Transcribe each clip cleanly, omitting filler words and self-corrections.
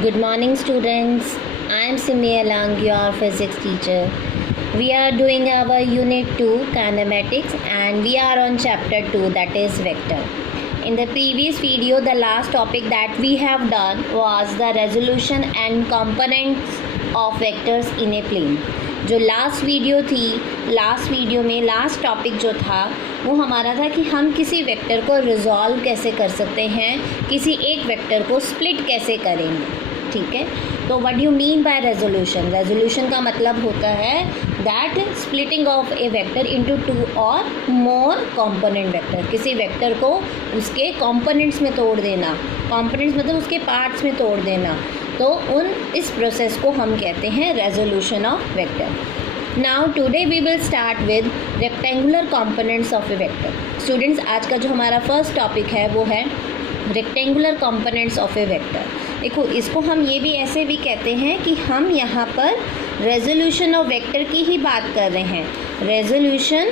Good morning, students. I am Simi Alang, your physics teacher. We are doing our unit 2 kinematics and we are on chapter 2, that is vector. In the previous video, the last topic that we have done was the resolution and components of vectors in a plane. जो last video थी, last video में last topic जो था वो हमारा था कि हम किसी वेक्टर को रिजॉल्व कैसे कर सकते हैं, किसी एक वेक्टर को स्प्लिट कैसे करेंगे. ठीक है, तो what you mean by resolution. Resolution का मतलब होता है that splitting of a vector into two और मोर कंपोनेंट वेक्टर. किसी वेक्टर को उसके कंपोनेंट्स में तोड़ देना. कंपोनेंट्स मतलब उसके पार्ट्स में तोड़ देना. तो इस प्रोसेस को हम कहते हैं resolution of vector. Now today we will start with rectangular components of a vector. Students, आज का जो हमारा फर्स्ट टॉपिक है वो है rectangular components of a vector. देखो, इसको हम ये भी ऐसे भी कहते हैं कि हम यहाँ पर रेजोल्यूशन ऑफ वेक्टर की ही बात कर रहे हैं. Resolution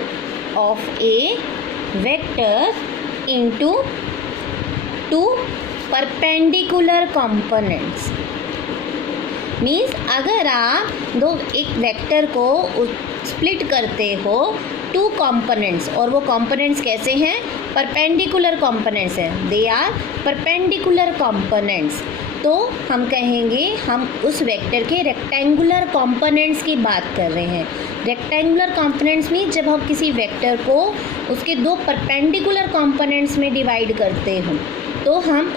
of a vector into two perpendicular components. Means अगर आप एक वेक्टर को स्प्लिट करते हो टू कंपोनेंट्स और वो कंपोनेंट्स कैसे हैं, परपेंडिकुलर कंपोनेंट्स हैं, दे आर परपेंडिकुलर कंपोनेंट्स, तो हम कहेंगे हम उस वेक्टर के रेक्टेंगुलर कंपोनेंट्स की बात कर रहे हैं. रेक्टेंगुलर कंपोनेंट्स मीन जब हम किसी वेक्टर को उसके दो परपेंडिकुलर कंपोनेंट्स में डिवाइड करते हो तो हम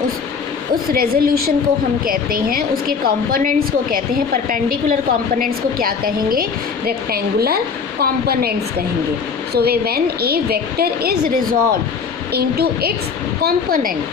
उस रेजोल्यूशन को हम कहते हैं, उसके कंपोनेंट्स को कहते हैं, परपेंडिकुलर कंपोनेंट्स को क्या कहेंगे, रेक्टेंगुलर कंपोनेंट्स कहेंगे. So when a vector is resolve into its component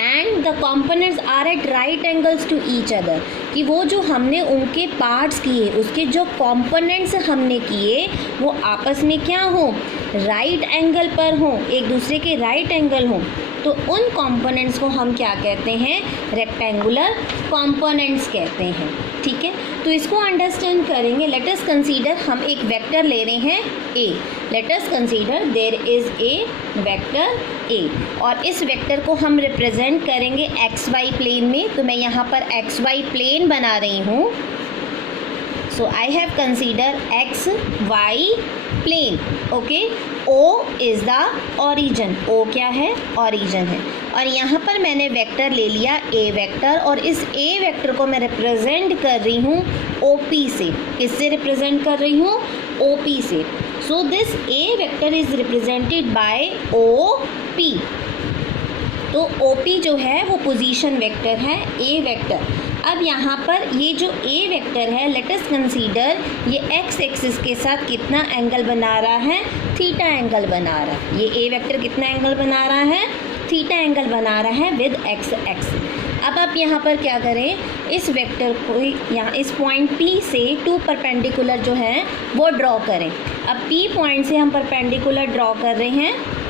and the components are at right angles to each other, कि वो जो हमने उनके पार्ट्स किए, उसके जो कंपोनेंट्स हमने किए वो आपस में क्या हो, राइट एंगल पर हो, एक दूसरे के राइट एंगल हो, तो उन कंपोनेंट्स को हम क्या कहते हैं, रेक्टेंगुलर कंपोनेंट्स कहते हैं. ठीक है, तो इसको अंडरस्टैंड करेंगे. लेट अस कंसीडर, हम एक वेक्टर ले रहे हैं A. Let us consider there is a vector A और इस वेक्टर को हम रिप्रेजेंट करेंगे एक्स वाई प्लेन में. तो मैं यहाँ पर एक्स वाई प्लेन बना रही हूँ. So I have consider x y plane. Okay, O is the origin. O क्या है, ओरिजिन है. और यहाँ पर मैंने वेक्टर ले लिया ए वेक्टर और इस ए वेक्टर को मैं रिप्रेजेंट कर रही हूँ ओ पी से. किससे रिप्रेजेंट कर रही हूँ, ओ पी से. So this A vector is represented by O P. तो ओ पी जो है वो पोजीशन वेक्टर है, ए वेक्टर. अब यहाँ पर ये जो ए वेक्टर है, लेट अस कंसीडर ये एक्स एक्सिस के साथ कितना एंगल बना रहा है, थीटा एंगल बना रहा है. ये ए वेक्टर कितना एंगल बना रहा है, थीटा एंगल बना रहा है विद एक्स एक्सिस. अब आप यहाँ पर क्या करें, इस वेक्टर को यहाँ इस पॉइंट P से टू परपेंडिकुलर जो है वो ड्रॉ करें. अब P पॉइंट से हम परपेंडिकुलर ड्रॉ कर रहे हैं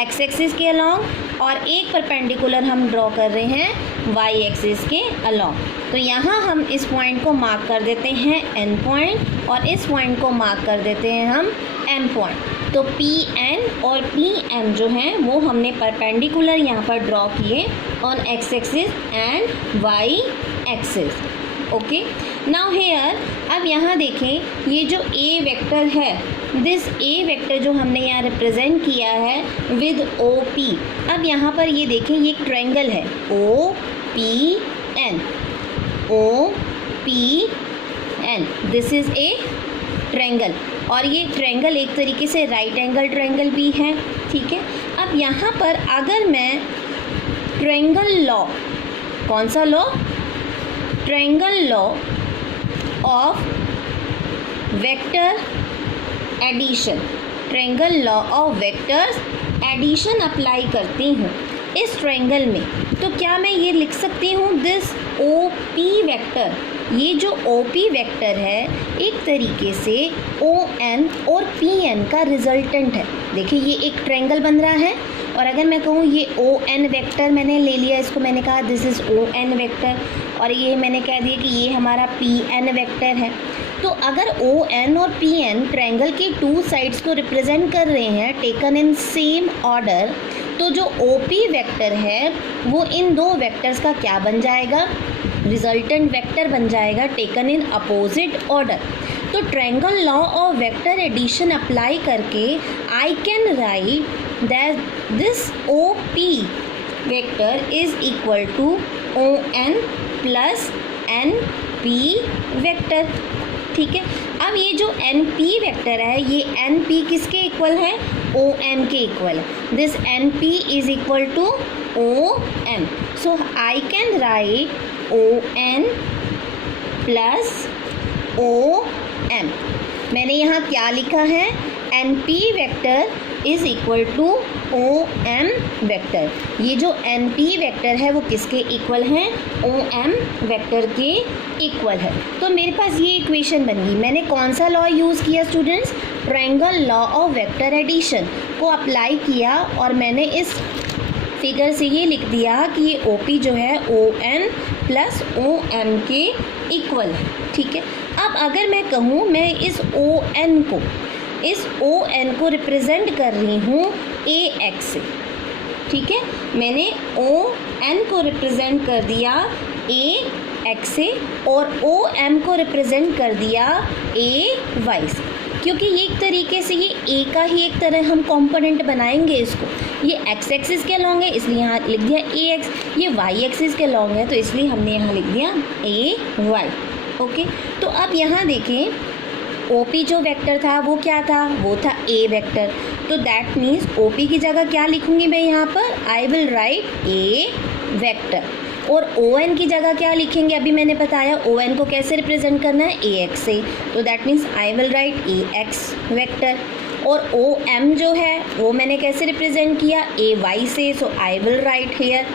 एक्स एक्सिस के अलॉन्ग और एक परपेंडिकुलर हम ड्रॉ कर रहे हैं वाई एक्सिस के अलॉन्ग. तो यहाँ हम इस पॉइंट को मार्क कर देते हैं एन पॉइंट और इस पॉइंट को मार्क कर देते हैं हम एम पॉइंट. तो पी एन और पी एम जो हैं वो हमने परपेंडिकुलर यहाँ पर ड्रॉ किए on X axis and Y axis. Okay, now here, अब यहाँ देखें ये जो ए वेक्टर है, दिस ए वेक्टर जो हमने यहाँ रिप्रेजेंट किया है विद ओ पी. अब यहाँ पर ये देखें ये एक ट्रायंगल है O P N, O P N, this is a triangle. और ये ट्रायंगल एक तरीके से राइट एंगल ट्रायंगल भी है. ठीक है, अब यहाँ पर अगर मैं ट्रायंगल लॉ, कौन सा law, triangle law of vector addition, triangle law of vectors addition apply करती हूँ इस ट्रायंगल में, तो क्या मैं ये लिख सकती हूँ दिस ओ पी वेक्टर. ये जो ओ पी वेक्टर है एक तरीके से ओ एन और पी एन का रिजल्टेंट है. देखिए ये एक ट्रायंगल बन रहा है और अगर मैं कहूँ ये ओ एन वेक्टर मैंने ले लिया, इसको मैंने कहा this is O N vector और ये मैंने कह दिया कि ये हमारा पी एन वेक्टर है. तो अगर ओ एन और पी एन ट्रायंगल के टू साइड्स को रिप्रेजेंट कर रहे हैं टेकन इन सेम ऑर्डर, तो जो OP वेक्टर है वो इन दो वेक्टर्स का क्या बन जाएगा, रिजल्टेंट वेक्टर बन जाएगा टेकन इन अपोजिट ऑर्डर। तो triangle law of vector addition apply करके I can write that this OP vector is equal to ON plus NP vector. ठीक है, अब ये जो NP वेक्टर है ये NP किसके इक्वल है, OM के इक्वल है। This NP is equal to OM, so I can write ON plus OM। मैंने यहाँ क्या लिखा है, NP vector is equal to OM vector. ये जो NP वेक्टर है वो किसके इक्वल है, OM वेक्टर के इक्वल है। तो मेरे पास ये इक्वेशन बन गई। मैंने कौन सा लॉ यूज़ किया students, triangle law of vector addition को अप्लाई किया और मैंने इस फिगर से ये लिख दिया कि ये OP जो है ON प्लस OM के इक्वल है। ठीक है, अब अगर मैं कहूँ मैं इस ON को रिप्रेजेंट कर रही हूँ AX से। ठीक है, मैंने ON को रिप्रेजेंट कर दिया AX से और OM को रिप्रेजेंट कर दिया AY से, क्योंकि ये एक तरीके से ये A का ही एक तरह हम कंपोनेंट बनाएंगे इसको। ये X एक्सिस के लॉन्ग है इसलिए यहाँ लिख दिया AX, ये Y एक्सिस के लॉन्ग है तो इसलिए हमने यहाँ लिख दिया AY। ओके, तो अब यहाँ देखें OP जो वेक्टर था वो क्या था, वो था A वेक्टर। तो दैट मीन्स OP की जगह क्या लिखूँगी मैं यहाँ पर, आई विल राइट A वेक्टर। और ON की जगह क्या लिखेंगे, अभी मैंने बताया ON को कैसे रिप्रेजेंट करना है, AX से। तो that means I will right AX vector. और OM जो है वो मैंने कैसे रिप्रेजेंट किया, AY से। So I will write here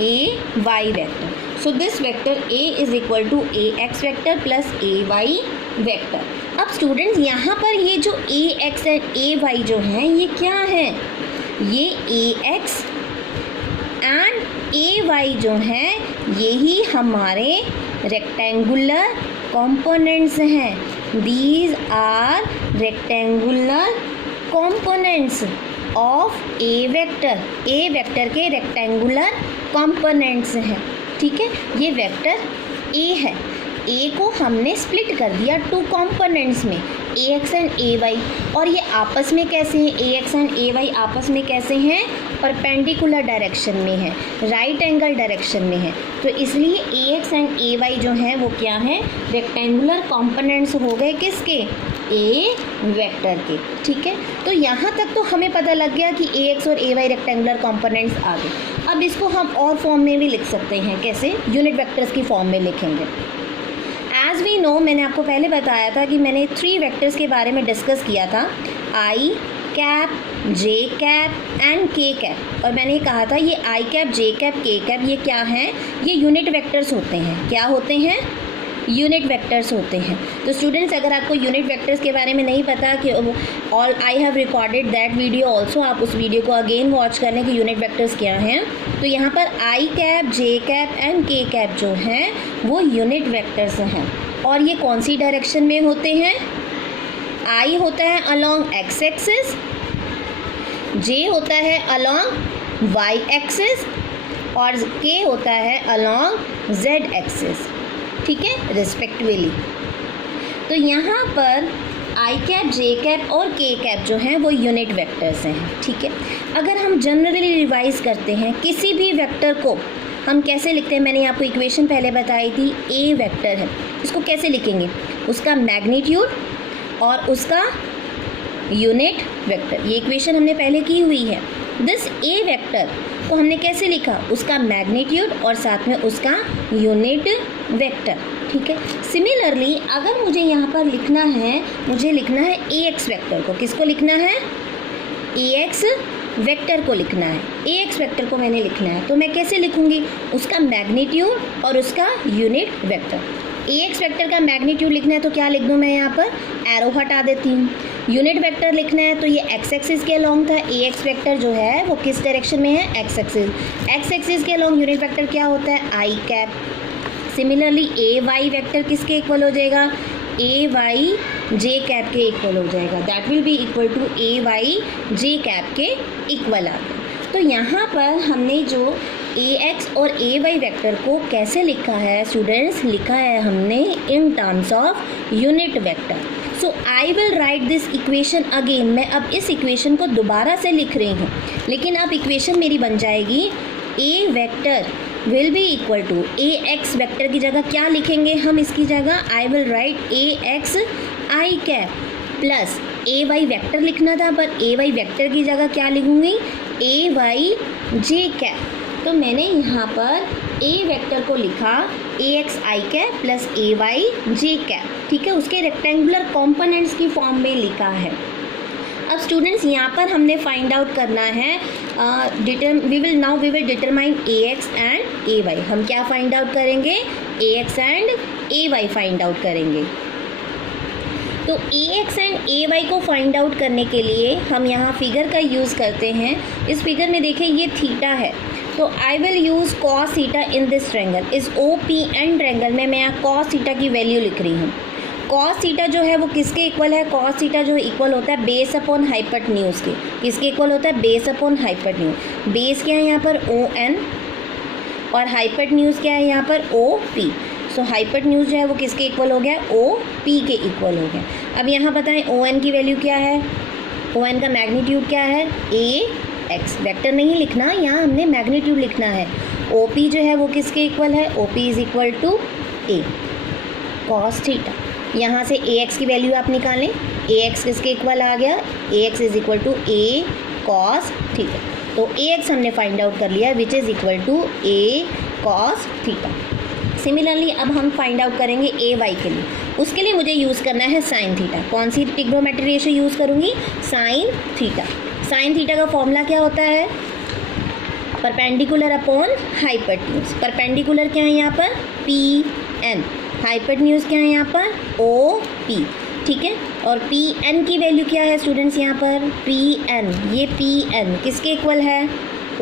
AY vector. So this vector A is equal to AX vector plus AY vector. अब स्टूडेंट्स यहाँ पर ये जो AX एंड AY जो हैं ये क्या हैं, ये AX एंड AY जो हैं यही हमारे रेक्टेंगुलर कंपोनेंट्स हैं। These are rectangular components of A vector के रेक्टेंगुलर कंपोनेंट्स हैं। ठीक है, ये वेक्टर A है। A को हमने स्प्लिट कर दिया टू कंपोनेंट्स में, AX एंड AY। और ये आपस में कैसे हैं, AX एंड AY आपस में कैसे हैं, परपेंडिकुलर डायरेक्शन में है, राइट एंगल डायरेक्शन में है। तो इसलिए AX एंड AY जो हैं वो क्या हैं, रेक्टेंगुलर कंपोनेंट्स हो गए किसके, A वेक्टर के। ठीक है, तो यहाँ तक तो हमें पता लग गया कि AX और AY रेक्टेंगुलर कंपोनेंट्स आ गए। अब इसको हम और फॉर्म में भी लिख सकते हैं, कैसे, यूनिट वेक्टर्स की फॉर्म में लिखेंगे। एज वी नो, मैंने आपको पहले बताया था कि मैंने 3 वेक्टर्स के बारे में डिस्कस किया था, I cap, J cap and K cap. और मैंने कहा था ये I cap, J cap, K cap ये क्या हैं, ये यूनिट वेक्टर्स होते हैं। क्या होते हैं, यूनिट वेक्टर्स होते हैं। तो स्टूडेंट्स अगर आपको यूनिट वेक्टर्स के बारे में नहीं पता कि all I have recorded that video also, आप उस वीडियो को अगेन वॉच कर लें कि यूनिट वेक्टर्स क्या हैं। तो यहाँ पर I cap, J cap and K cap जो हैं वो यूनिट वेक्टर्स हैं। और ये कौन सी डायरेक्शन में होते हैं, I होता है अलॉन्ग X एक्सिस, J होता है अलॉन्ग Y एक्सिस और K होता है अलॉन्ग Z एक्सिस। ठीक है, रिस्पेक्टिवली। तो यहाँ पर I कैप, J कैप और K कैप जो हैं वो यूनिट वेक्टर्स हैं। ठीक है, अगर हम जनरली रिवाइज करते हैं किसी भी वेक्टर को हम कैसे लिखते हैं, मैंने आपको इक्वेशन पहले बताई थी, A वेक्टर है, इसको कैसे लिखेंगे, उसका मैग्नीट्यूड और उसका यूनिट वेक्टर। ये इक्वेशन हमने पहले की हुई है। दिस A वेक्टर को हमने कैसे लिखा, उसका मैग्नीट्यूड और साथ में उसका यूनिट वेक्टर। ठीक है, सिमिलरली अगर मुझे यहाँ पर लिखना है, मुझे लिखना है AX वेक्टर को, किसको लिखना है, AX वेक्टर को लिखना है। AX वेक्टर को मैंने लिखना है तो मैं कैसे लिखूँगी, उसका मैग्नीट्यूड और उसका यूनिट वेक्टर। AX वेक्टर का मैग्नीट्यूड लिखना है तो क्या लिख दूँ मैं, यहाँ पर एरो हटा देती हूँ। यूनिट वेक्टर लिखना है तो ये X एक्सिस के अलॉन्ग था, AX वेक्टर जो है वो किस डायरेक्शन में है, X एक्सिस। X एक्सिस के अलॉन्ग यूनिट वेक्टर क्या होता है, I cap. Similarly AY vector किसके इक्वल हो जाएगा, ए वाई जे कैप के इक्वल हो जाएगा, that will be equal to A Y J cap के इक्वल आ गया। तो यहाँ पर हमने जो ए एक्स और ए वाई वेक्टर को कैसे लिखा है स्टूडेंट्स, लिखा है हमने in terms of unit vector. So I will right this equation again, मैं अब इस इक्वेशन को दोबारा से लिख रही हूँ, लेकिन अब इक्वेशन मेरी बन जाएगी A vector will be equal to A X vector की जगह क्या लिखेंगे हम, इसकी जगह I will write A X I cap plus A Y vector लिखना था, पर ए वाई वेक्टर की जगह क्या लिखूँगी, ए वाई जे कैप। तो मैंने यहाँ पर ए वेक्टर को लिखा ए X I cap plus A Y J cap, ठीक है, उसके रेक्टेंगुलर कॉम्पोनेंट्स की फॉर्म में लिखा है। अब स्टूडेंट्स यहाँ पर हमने फाइंड आउट करना है, we will determine A X and A Y. हम क्या फाइंड आउट करेंगे, A X and A Y find out करेंगे। तो A X and A Y को फाइंड आउट करने के लिए हम यहाँ फिगर का यूज़ करते हैं। इस फिगर में देखिए ये थीटा है, तो I will use cos theta in this triangle. इस ओ पी एन ट्रायंगल में मैं यहाँ कॉस थीटा की वैल्यू लिख रही हूँ। कॉस थीटा जो है वो किसके इक्वल है, कॉस थीटा जो इक्वल होता है बेस अपॉन हाइपोटेन्यूज के। किसके इक्वल होता है, बेस अपॉन हाइपोटेन्यूज। बेस क्या है यहाँ पर ओ एन और हाइपोटेन्यूज क्या है यहाँ पर ओ पी। सो हाइपोटेन्यूज जो है वो किसके इक्वल हो गया, ओ पी के इक्वल हो गया। अब यहाँ बताएं ओ एन की वैल्यू क्या है, ओ एन का मैग्नीट्यूड क्या है, ए एक्स। वेक्टर नहीं लिखना, यहाँ हमने मैग्नीट्यूड लिखना है। ओ पी जो है वो किसके इक्वल है, O P is equal to A cos theta. यहाँ से ए एक्स की वैल्यू आप निकालें, ए एक्स किसके इक्वल आ गया, A X is equal to A cos theta. तो ए एक्स हमने फाइंड आउट कर लिया which is equal to A cos theta. Similarly अब हम फाइंड आउट करेंगे ए वाई के लिए। उसके लिए मुझे यूज़ करना है साइन थीटा। कौन सी ट्रिग्नोमेट्री रेशियो यूज़ करूँगी, साइन थीटा। साइन थीटा का फॉर्मूला क्या होता है, परपेंडिकुलर अपॉन हाइपोटेन्यूज। परपेंडिकुलर क्या है यहाँ पर, पी एन। हाइपोटेन्यूज क्या है यहाँ पर, ओ पी, ठीक है। और पी एन की वैल्यू क्या है स्टूडेंट्स यहाँ पर, पी एन। ये पी एन किसके इक्वल है,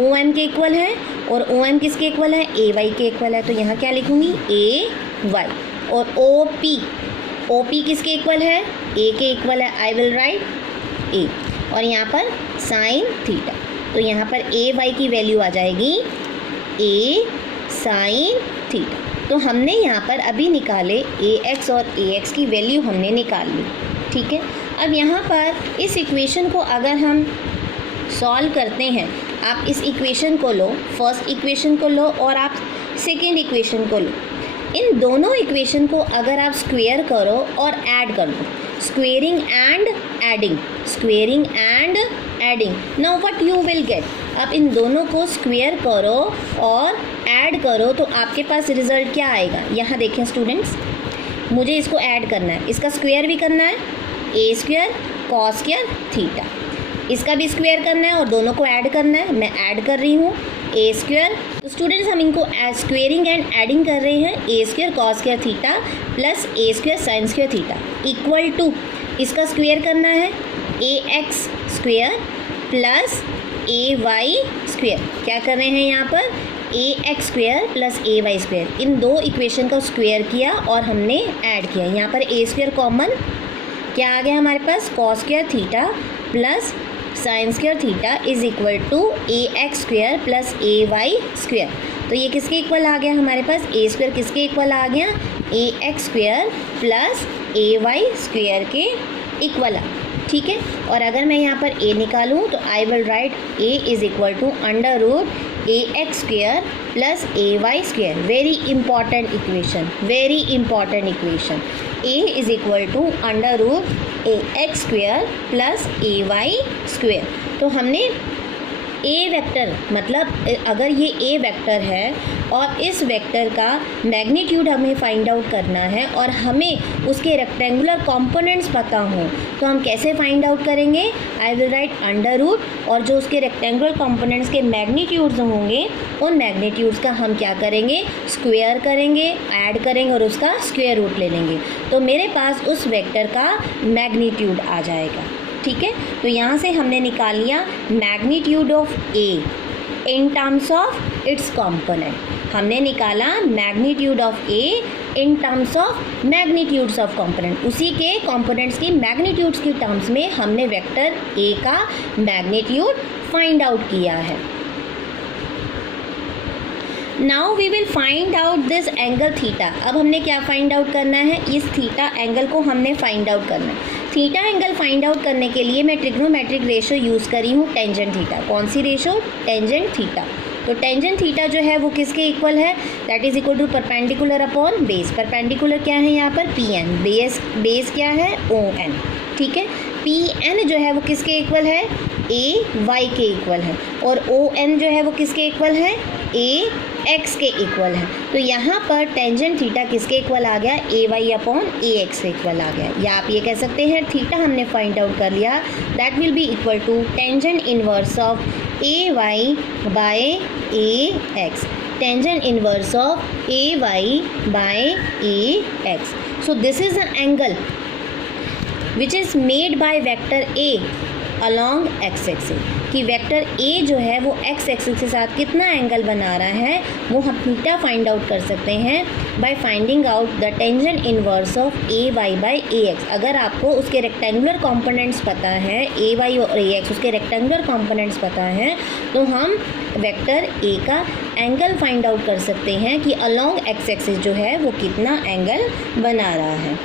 ओ एम के इक्वल है, और ओ एम किसके इक्वल है, ए वाई के इक्वल है। तो यहाँ क्या लिखूँगी, ए वाई। और ओ पी किसके इक्वल है, ए के इक्वल है, आई विल राइट ए। और यहाँ पर साइन थीटा, तो यहाँ पर ए वाई की वैल्यू आ जाएगी ए साइन थीटा। तो हमने यहाँ पर अभी निकाले ए एक्स और ए एक्स की वैल्यू हमने निकाल ली, ठीक है। अब यहाँ पर इस इक्वेशन को अगर हम सॉल्व करते हैं, आप इस इक्वेशन को लो, फर्स्ट इक्वेशन को लो और आप सेकेंड इक्वेशन को लो। इन दोनों इक्वेशन को अगर आप स्क्वेयर करो और ऐड कर दो, squaring and adding, squaring and adding, now what you will get. आप इन दोनों को स्क्वेयर करो और ऐड करो तो आपके पास रिजल्ट क्या आएगा। यहाँ देखें स्टूडेंट्स, मुझे इसको ऐड करना है, इसका स्क्वेयर भी करना है, ए स्क्वेयर कॉस स्क्वेयर थीटा। इसका भी स्क्वेयर करना है और दोनों को ऐड करना है। मैं ऐड कर रही हूँ ए स्क्वेयर। तो स्टूडेंट्स हम इनको स्क्वेयरिंग एंड एडिंग कर रहे हैं, A square cos square theta plus A square sine square theta equal to, इसका स्क्वेयर करना है A X square plus A Y square. क्या कर रहे हैं यहाँ पर, A X square plus A Y square. इन दो इक्वेशन का स्क्वेयर किया और हमने ऐड किया। यहाँ पर ए स्क्वेयर कॉमन, क्या आ गया हमारे पास, cos square theta plus sine square theta is equal to A X square plus A Y square. तो ये किसके इक्वल आ गया हमारे पास, ए स्क्वेयर किसके इक्वल आ गया, A X square plus A Y square के इक्वल आ, ठीक है। और अगर मैं यहाँ पर ए निकालूँ तो I will write A is equal to under root A X square plus A Y square. Very important equation, very important equation. A is equal to under root A X square plus A Y square. तो हमने ए vector, मतलब अगर ये ए vector है और इस vector का magnitude हमें फाइंड आउट करना है और हमें उसके रेक्टेंगुलर कंपोनेंट्स पता हों, तो हम कैसे फाइंड आउट करेंगे, I will write under root, और जो उसके रेक्टेंगुलर कंपोनेंट्स के मैग्नीट्यूड्स होंगे उन मैग्नीट्यूड्स का हम क्या करेंगे, स्क्वेयर करेंगे, ऐड करेंगे और उसका स्क्वेयर रूट ले लेंगे। तो मेरे पास उस वेक्टर का मैग्नीट्यूड आ जाएगा, ठीक है। तो यहाँ से हमने निकाल लिया magnitude of A in terms of its component. हमने निकाला magnitude of A in terms of magnitudes of component. उसी के कॉम्पोनेंट्स की मैग्नीट्यूड्स की टर्म्स में हमने वेक्टर ए का मैग्नीट्यूड फाइंड आउट किया है. Now we will find out this angle theta. अब हमने क्या फाइंड आउट करना है, इस थीटा एंगल को हमने फाइंड आउट करना है. थीटा एंगल फाइंड आउट करने के लिए मैं ट्रिग्नोमेट्रिक रेशो यूज़ करी हूँ टेंजेंट थीटा. कौन सी रेशो, टेंजेंट थीटा. तो टेंजेंट थीटा जो है वो किसके इक्वल है, that is equal to perpendicular upon base. Perpendicular क्या है यहाँ पर, पी एन. बेस क्या है, ओ एन. ठीक है, पी एन जो है वो किसके इक्वल है, ए वाई के इक्वल है. और ओ एन जो है वो किसके इक्वल है, ए एक्स के इक्वल है. तो यहाँ पर टेंजेंट थीटा किसके इक्वल आ गया, ए वाई अपॉन ए एक्स के इक्वल आ गया. या आप ये कह सकते हैं थीटा हमने फाइंड आउट कर लिया, that will be equal to tangent inverse of A Y by A X. Tangent inverse of A Y by A X. So this is an angle which is made by vector A along X axis. कि vector A जो है वो x axis के साथ कितना angle बना रहा है वो हम थीटा फाइंड आउट कर सकते हैं by finding out the tangent inverse of A Y by A X. अगर आपको उसके रेक्टेंगुलर कंपोनेंट्स पता है, ए वाई और ए एक्स उसके रेक्टेंगुलर कंपोनेंट्स पता है, तो हम वेक्टर ए का एंगल फाइंड आउट कर सकते हैं कि अलॉन्ग एक्स एक्सिस जो है वो कितना एंगल बना रहा है.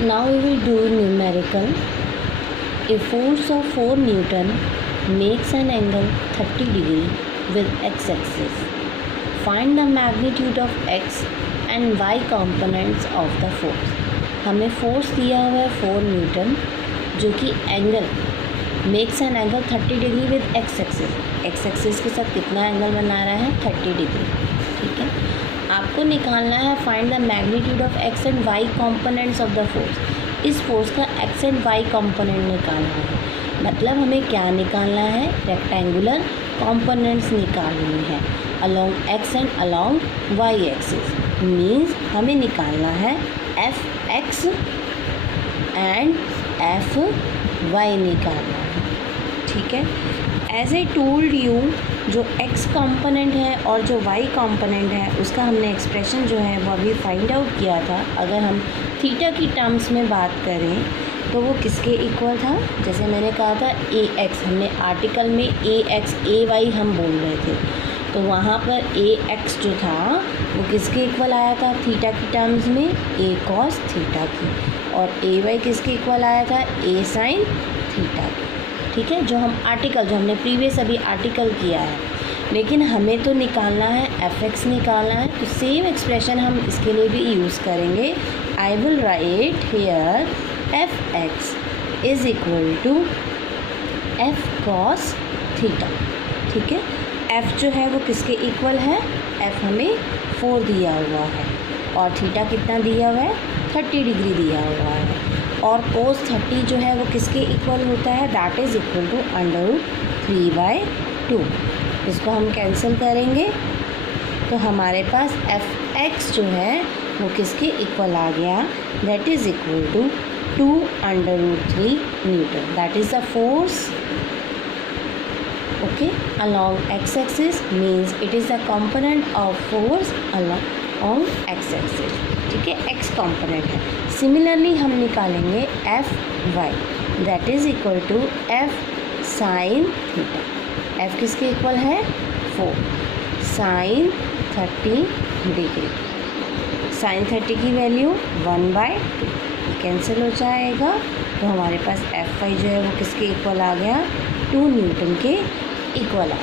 Now we will do numerical. A force of 4 Newton makes an angle 30 degree with x-axis. Find the magnitude of x and y components of the force. हमें फोर्स दिया हुआ है 4 न्यूटन जो कि angle makes an angle 30 degree with x axis. X axis के साथ कितना angle बना रहा है, 30 डिग्री. ठीक है, आपको निकालना है find the magnitude of X and Y components of the force. इस फोर्स का एक्स एंड वाई कंपोनेंट निकालना है. मतलब हमें क्या निकालना है, रेक्टेंगुलर कंपोनेंट्स निकालनी है along X and along Y axis. Means हमें निकालना है F X and F Y निकालना है. ठीक है, एज ए टोल्ड यू जो x कंपोनेंट है और जो y कंपोनेंट है उसका हमने एक्सप्रेशन जो है वो अभी फाइंड आउट किया था. अगर हम थीटा की टर्म्स में बात करें तो वो किसके इक्वल था, जैसे मैंने कहा था ए एक्स. हमने आर्टिकल में ए एक्स ए वाई हम बोल रहे थे, तो वहाँ पर ए एक्स जो था वो किसके इक्वल आया था थीटा की टर्म्स में, ए कॉस थीटा की. और ए वाई किसके इक्वल आया था, ए साइन थीटा की. ठीक है, जो हमने प्रीवियस अभी आर्टिकल किया है. लेकिन हमें तो निकालना है एफ एक्स निकालना है, तो सेम एक्सप्रेशन हम इसके लिए भी यूज़ करेंगे. I will write here F X is equal to F cos theta. ठीक है, एफ जो है वो किसके इक्वल है, एफ हमें 4 दिया हुआ है और थीटा कितना दिया हुआ है, 30 डिग्री दिया हुआ है. और कोस 30 जो है वो किसके इक्वल होता है, दैट इज़ इक्वल टू √3/2. इसको हम कैंसिल करेंगे तो हमारे पास एफ एक्स जो है वो किसके इक्वल आ गया, that is equal to 2√3 newton. That is the force okay along x-axis, means it is the component of force along x-axis. ठीक है, x कंपोनेंट है. सिमिलरली हम निकालेंगे F Y, that is equal to F sine theta. F किसके equal है, 4 sign 30 degree. Sign 30 की value 1/2 cancel हो जाएगा. तो हमारे पास एफ वाई जो है वो किसके इक्वल आ गया, 2 न्यूटन के इक्वल आ गया.